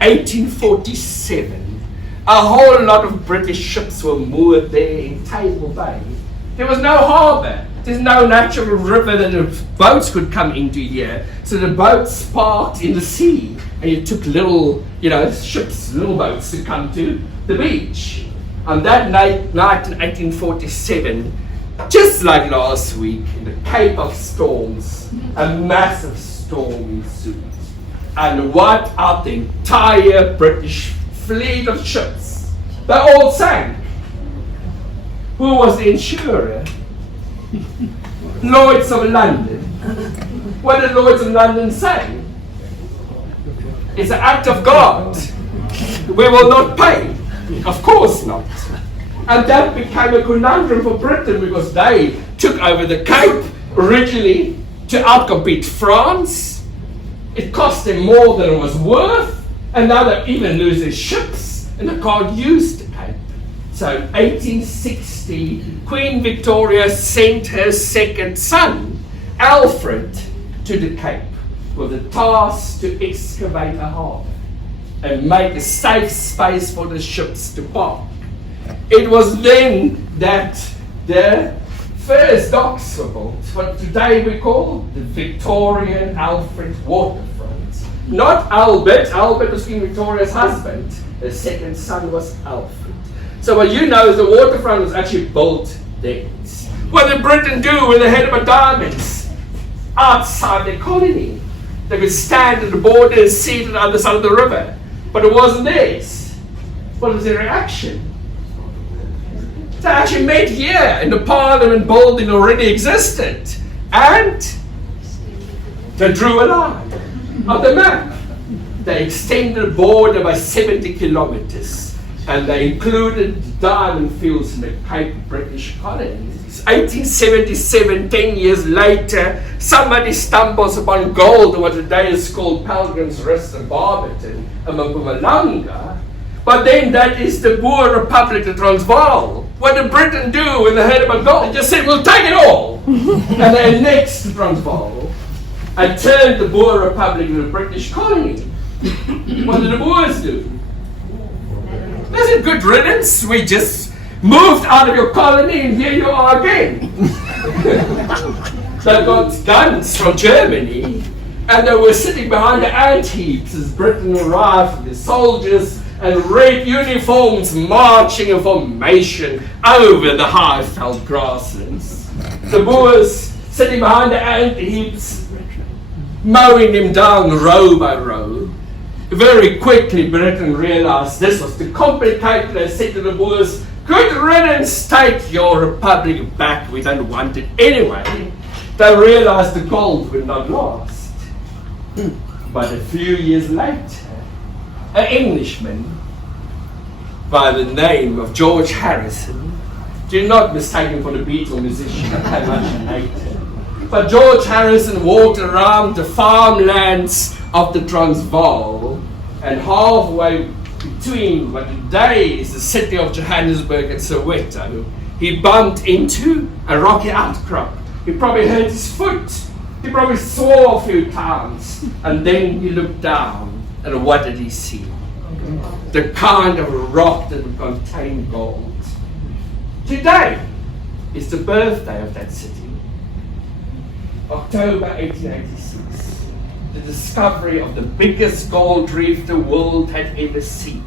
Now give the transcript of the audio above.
1847, a whole lot of British ships were moored there in Table Bay. There was no harbour. There's no natural river that the boats could come into here. So the boats parked in the sea, and you took little, ships, little boats to come to the beach. On that night in 1847, just like last week, in the Cape of Storms, a massive storm ensued and wiped out the entire British fleet of ships. They all sank. Who was the insurer? Lloyd's of London. What did Lloyd's of London say? It's an act of God. We will not pay. Of course not. And that became a conundrum for Britain because they took over the Cape originally to outcompete France. It cost them more than it was worth, and now they even lose their ships and they can't use the Cape. So in 1860, Queen Victoria sent her second son, Alfred, to the Cape with the task to excavate a harbour and make a safe space for the ships to park. It was then that the first docks were built, what today we call the Victorian Alfred waterfront. Not Albert. Albert was Queen Victoria's husband. The second son was Alfred. So what you know is the waterfront was actually built then. What did Britain do with the head of a diamonds outside their colony? They could stand at the border and see it on the other side of the river. But it wasn't theirs. What was their reaction? They actually met here in the Parliament building already existed. And they drew a line on the map. They extended the border by 70 kilometers. And they included diamond fields in the Cape British colonies. 1877, 10 years later, somebody stumbles upon gold in what today is called Pilgrim's Rest in Barberton and Mpumalanga. But then that is the Boer Republic of Transvaal. What did Britain do when they heard about gold? They just said, we'll take it all. And they annexed the Transvaal and turned the Boer Republic into a British colony. What did the Boers do? They said, good riddance, we just moved out of your colony and here you are again. They got guns from Germany and they were sitting behind the ant heaps as Britain arrived with the soldiers and red uniforms marching in formation over the high-felled grasslands. The Boers sitting behind the ant heaps, mowing them down row by row. Very quickly Britain realized this was too complicated. They said to the Boers, good riddance, take your republic back, we don't want it anyway. They realized the gold would not last. But a few years later, an Englishman by the name of George Harrison, do not mistake him for the Beatle musician that came much later, but George Harrison walked around the farmlands of the Transvaal, and halfway between what today is the city of Johannesburg and Soweto, he bumped into a rocky outcrop. He probably hurt his foot. He probably swore a few times. And then he looked down, and what did he see? The kind of rock that would contain gold. Today is the birthday of that city. October 1886. The discovery of the biggest gold reef the world had ever seen.